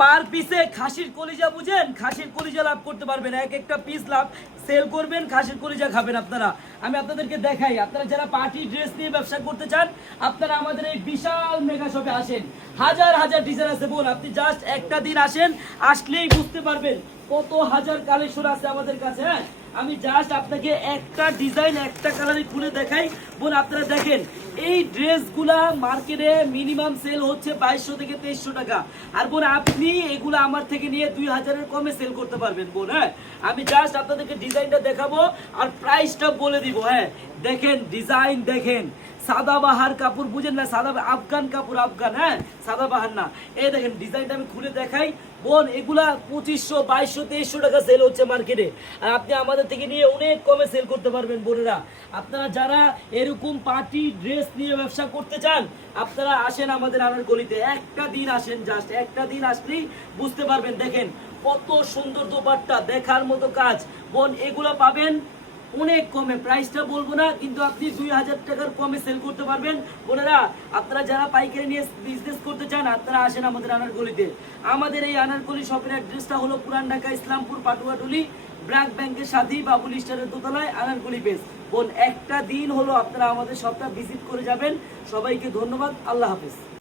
পার পিসে খাসির কলিজা বুঝেন, খাসির কলিজা লাভ করতে পারবেন, এক একটা পিস লাভ সেল করবেন, খাসির কলিজা খাবেন আপনারা। আমি আপনাদেরকে দেখাই, আপনারা যারা পার্টি ড্রেস নিয়ে ব্যবসা করতে চান আপনারা আমাদের এই বিশাল মেগা শপে আসেন। হাজার হাজার ডিজাইন আছে বোন, আপনি জাস্ট একটা দিন আসেন, আসলেই বুঝতে পারবেন কত হাজার কালেকশন আছে আমাদের কাছে। হ্যাঁ, আমি জাস্ট আপনাকে একটা ডিজাইন একটা কালারে খুলে দেখাই বোন, আপনারা দেখেন এই ড্রেসগুলা মার্কেটে মিনিমাম সেল হচ্ছে 2200 থেকে 2300 টাকা। আর বোন আপনি এগুলো আমার থেকে নিয়ে 2000-এর কমে সেল করতে পারবেন বোন। হ্যাঁ, আমি জাস্ট আপনাদেরকে ডিজাইনটা দেখাবো আর প্রাইসটা বলে দিব। হ্যাঁ দেখেন ডিজাইন, দেখেন সাদাবাহার কাপড় বুঝেন না, সাদা আফগান কাপড়, আফগান, হ্যাঁ সাদাবাহার না। এই দেখেন ডিজাইনটা আমি খুলে দেখাই বোন, এগুলা 2500, 2200, 2300 টাকা সেল হচ্ছে মার্কেটে, আর আপনি আমাদের থেকে নিয়ে অনেক কমে সেল করতে পারবেন বোনেরা। আপনারা যারা এরকম পার্টি ড্রেস নিয়ে ব্যবসা করতে চান আপনারা আসেন আমাদের আনারকলিতে, একটা দিন আসেন, জাস্ট একটা দিন আসলেই বুঝতে পারবেন। দেখেন কত সুন্দর দোপাট্টা, দেখার মতো কাজ বোন, এগুলো পাবেন অনেক কমে, প্রাইসটা বলবো না কিন্তু আপনি 2000 টাকার কমে সেল করতে পারবেন বোনেরা। আপনারা যারা পাইকারি নিয়ে বিজনেস করতে চান আপনারা আসেন আমাদের আনারকলিতে। আমাদের এই আনারকলি শপের অ্যাড্রেসটা হলো পুরান ঢাকা ইসলামপুর পাটুয়াটুলি ব্র্যাক ব্যাংকের সাথেই বাবুল স্টারের দোতলায় আনারকলি পেজ বোন। একটা দিন হলো আপনারা আমাদের শপটা ভিজিট করে যাবেন। সবাইকে ধন্যবাদ, আল্লাহ হাফেজ।